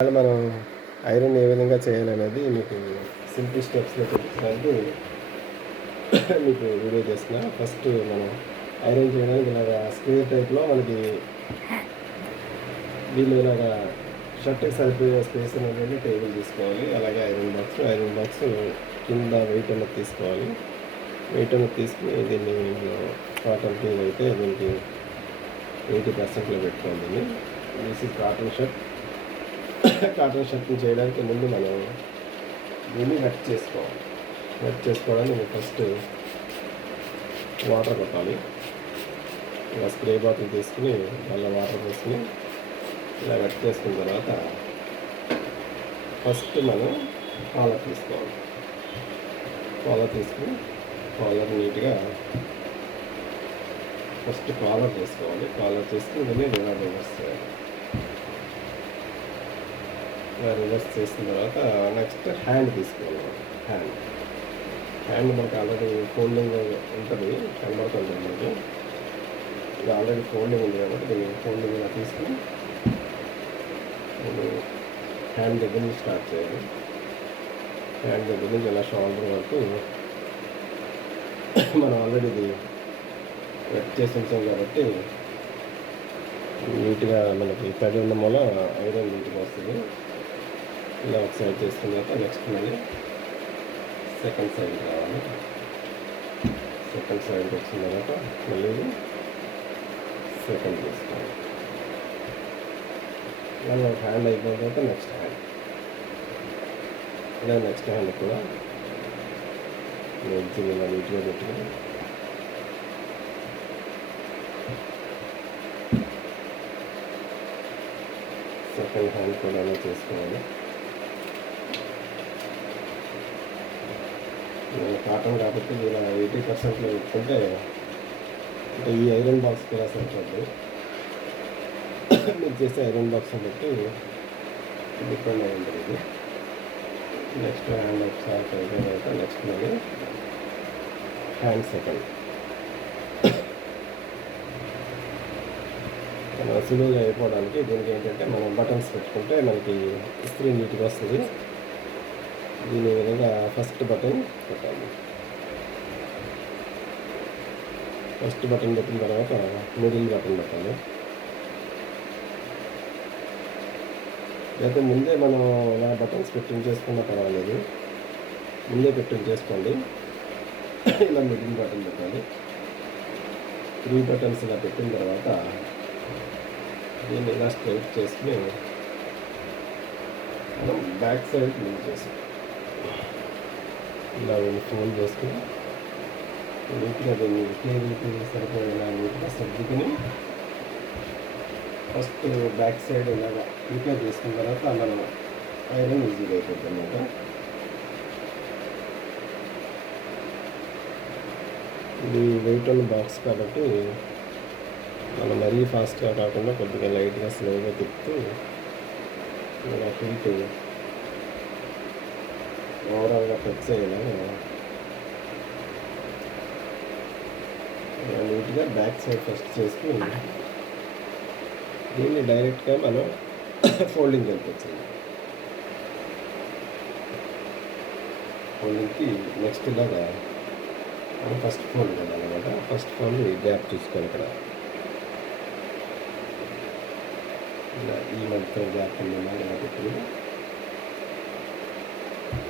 ఇవాళ మనం ఐరన్ ఏ విధంగా చేయాలనేది మీకు సింపుల్ స్టెప్స్లో చూపించడానికి మీకు వీడియో చేసిన ఫస్ట్ మనం ఐరన్ చేయడానికి ఇలాగ స్క్వేర్ టైప్లో మనకి దీన్ని ఇలాగా షర్ట్కి సరిపోయే స్పేస్ అనేది టేబుల్ తీసుకోవాలి. అలాగే ఐరన్ బాక్స్ ఐరన్ బాక్స్ కింద వెయిట్ అనేది తీసుకోవాలి. వెయిట్ అన్నది తీసుకుని దీన్ని కాటన్ టీ అయితే దీనికి ఎయిటీ పర్సెంట్లో పెట్టుకోవాలి దీన్ని. This is cotton shirt cotton షర్ట్ని చేయడానికి ముందు మనం దీన్ని వెట్ చేసుకోవాలి. వెట్ చేసుకోవడానికి ఫస్ట్ వాటర్ కొట్టాలి. ఇలా స్ప్రే బాటిల్ తీసుకుని మళ్ళీ వాటర్ పోసుకుని ఇలా వెట్ చేసుకున్న తర్వాత ఫస్ట్ మనం కాలర్ తీసుకోవాలి. కాలర్ తీసుకుని కాలర్ నీట్గా ఫస్ట్ కాలర్ తీసుకోవాలి కాలర్ తీసుకుని దీన్ని రివర్స్ రివర్స్ చేయాలి. రివర్స్ చేసిన తర్వాత నెక్స్ట్ హ్యాండ్ తీసుకోవాలి. హ్యాండ్ హ్యాండ్ మనకి ఆల్రెడీ ఫోల్డింగ్ ఉంటుంది. కనబడుతుంది మనకి ఇది ఆల్రెడీ ఫోల్డింగ్ ఉంది కాబట్టి ఫోల్డింగ్ ఇలా తీసుకుని నేను హ్యాండ్ దగ్గర నుంచి స్టార్ట్ చేయాలి. హ్యాండ్ దగ్గర నుంచి ఇలా షోల్డర్ వరకు మనం ఆల్రెడీ ఇది వెట్ చేసి ఉంచాం కాబట్టి నీట్గా మనకి తడి ఉన్న మూల ఐరన్ నీట్గా వస్తుంది. ఇలా ఒక సైడ్ చేసుకున్న తర్వాత నెక్స్ట్ మళ్ళీ సెకండ్ సైడ్ రావాలి సెకండ్ సైడ్కి వచ్చిన తర్వాత మళ్ళీ సెకండ్ చేసుకోవాలి మళ్ళీ ఒక హ్యాండ్ అయిపోయిన తర్వాత నెక్స్ట్ హ్యాండ్ ఇలా నెక్స్ట్ హ్యాండ్ కూడా. ఎడ్జ్ ఇలా నీట్గా పెట్టుకుని సెకండ్ హ్యాండ్ కూడా అలా చేసుకోవాలి. కాటన్ కాబట్టి మీరు ఎయిటీ పర్సెంట్లో పెట్టుకుంటే అంటే ఈ ఐరన్ బాక్స్ కూడా సరిపోద్ది. మీరు చేసే ఐరన్ బాక్స్ బట్టి డిపెండ్ అయి ఉంటుంది ఇది నెక్స్ట్ హ్యాండ్ ఒకసారి అయిపోయిన అయితే నెక్స్ట్ మళ్ళీ హ్యాండ్ సెకండ్. మన సులువుగా అయిపోవడానికి దీనికి ఏంటంటే మనం బటన్స్ పెట్టుకుంటే మనకి ఇస్త్రీ నీట్గా వస్తుంది. దీని విధంగా ఫస్ట్ బటన్ పెట్టాలి. ఫస్ట్ బటన్ పెట్టిన తర్వాత మిడిల్ బటన్ పెట్టాలి. లేకపోతే ముందే మనం ఇలా బటన్స్ పెట్టింగ్ చేసుకున్నా పర్వాలేదు. ముందే పెట్టింగ్ చేసుకోండి. ఇలా మిడిల్ బటన్ పెట్టాలి. త్రీ బటన్స్ ఇలా పెట్టిన తర్వాత దీన్ని ఇలా స్ట్రైట్ చేసుకుని మనం బ్యాక్ సైడ్ మూవ్ చేసాం ఇలా వీళ్ళు ఫోన్ చేసుకుని నీట్గా దీన్ని టేబుల్కి సరిపోయేలా నీట్గా సర్దుకుని ఫస్ట్ బ్యాక్ సైడ్ ఇలాగా ప్రిపేర్ చేసుకున్న తర్వాత మనం ఐరన్ ఈజీగా అయిపోతుంది అనమాట ఇది వెయిట్ ఉన్న బాక్స్ కాబట్టి మనం మరీ ఫాస్ట్గా కాకుండా కొద్దిగా లైట్గా స్లోగా తిప్పుతూ ఇలా హీట్ ఓవరాల్గా టచ్ అయ్యేలా నీట్గా బ్యాక్ సైడ్ ఫస్ట్ చేసుకుని దీన్ని డైరెక్ట్గా మనం ఫోల్డింగ్ వెళ్ళిపోతుంది ఫోల్డింగ్కి నెక్స్ట్ లాగా మనం ఫస్ట్ ఫోల్డ్ వెళ్ళాలన్నమాట ఫస్ట్ ఫోల్డ్ గ్యాప్ చూసుకోవాలి ఇక్కడ ఇలా ఈ మధ్య గ్యాప్ ఉందన్నమాట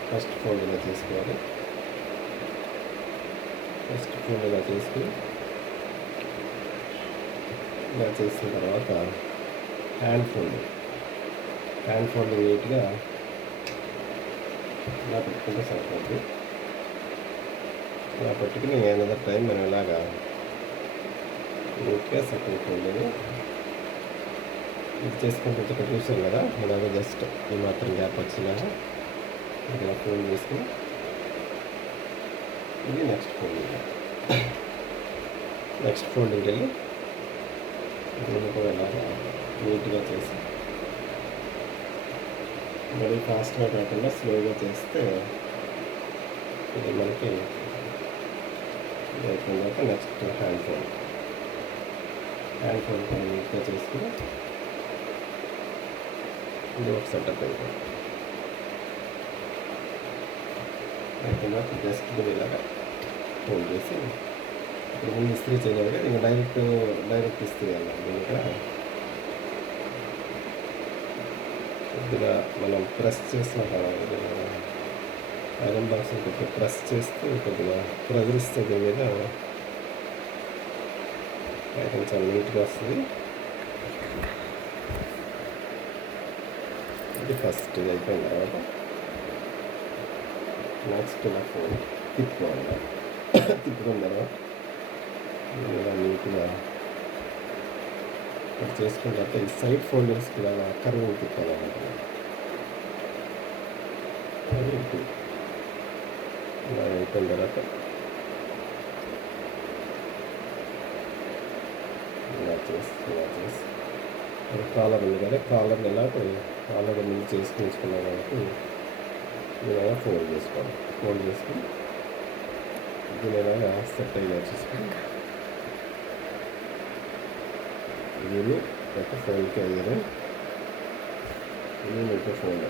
ఫస్ట్ ఫోల్డ్ ఇలా చేసుకోవాలి ఫస్ట్ ఫోల్డ్ ఇలా తీసుకుని ఇలా చేసిన తర్వాత హ్యాండ్ ఫోల్డ్ హ్యాండ్ ఫోల్డ్ నీట్గా ఇలా పెట్టుకుంటే సరిపోతుంది ఇలా పెట్టుకుని ఏదైనా టైం మనం ఇలాగా నీట్గా సెకండ్ ఫోల్డ్ని ఇది చేసుకుంటే ఇక్కడ చూసాం కదా ఇలాగ జస్ట్ ఈ మాత్రం గ్యాప్ వచ్చినాక ఇలా ఫోల్డ్ చేసుకుని ఇది నెక్స్ట్ ఫోల్డింగ్ నెక్స్ట్ ఫోన్ వెళ్ళి దీన్ని కూడా నీట్గా చేసి మరీ ఫాస్ట్గా కాకుండా స్లోగా చేస్తే ఇది మనకి ఇది నెక్స్ట్ హ్యాండ్ ఫోన్ హ్యాండ్ ఫోన్ నీట్గా చేసుకుని ఇది ఒక సెటప్ అయితే అయిపోయినా జస్ట్ మీరు ఇలాగా ఫోల్డ్ చేసి ఇప్పుడు ముందు ఇస్త్రీ చేయాలి కదా ఇంకా డైరెక్ట్ డైరెక్ట్ ఇస్త్రీ అన్నమాట ఇక్కడ. కొద్దిగా మనం ప్రెస్ చేసిన ఐరన్ బాక్స్ కొద్దిగా ప్రెస్ చేస్తే కొద్దిగా ప్రెజర్ దీని మీద ఐరన్ చాలా నీట్గా వస్తుంది. ఇది ఫస్ట్ ఇది అయిపోయిన తర్వాత నెక్స్ట్ ఇలా ఫోన్ తిప్పుకోవాలి తిప్పుకున్న తర్వాత ఇలా నీట్గా ఇక్కడ చేసుకున్న తర్వాత ఈ సైడ్ ఫోల్డర్స్ ఇలా కర్వ్ తిప్పాలన్నమాట ఇలా అయిపోయిన తర్వాత ఇలా చేసి ఇలా చేసి కాలర్ ఉంది కదా కాలర్ ఎలా కాలర్ ముందు చేసుకుని కాబట్టి ఇలా ఫోల్డ్ చేసుకోవాలి. ఫోల్డ్ చేసుకుని దీని ఇలాగా సెట్ అయ్యేలా చూసుకుని దీన్ని ఒక ఫోన్కి అయ్యారు దీన్ని ఒక ఫోన్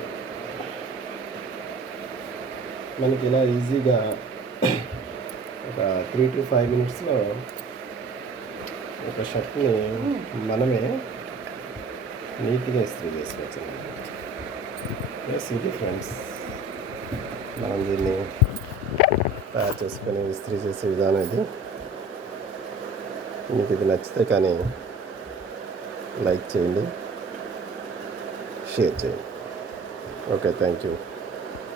మనకి ఇలా ఈజీగా ఒక త్రీ టు ఫైవ్ మినిట్స్లో ఒక షర్ట్ని మనమే నీట్గా ఇస్త్రీ చేసుకోవచ్చు. ప్లస్ ఇది ఫ్రెండ్స్ మనం దీన్ని తయారు చేసుకొని ఇస్త్రీ చేసే విధానం ఇది. మీకు ఇది నచ్చితే కానీ లైక్ చేయండి షేర్ చేయండి. Okay thank you.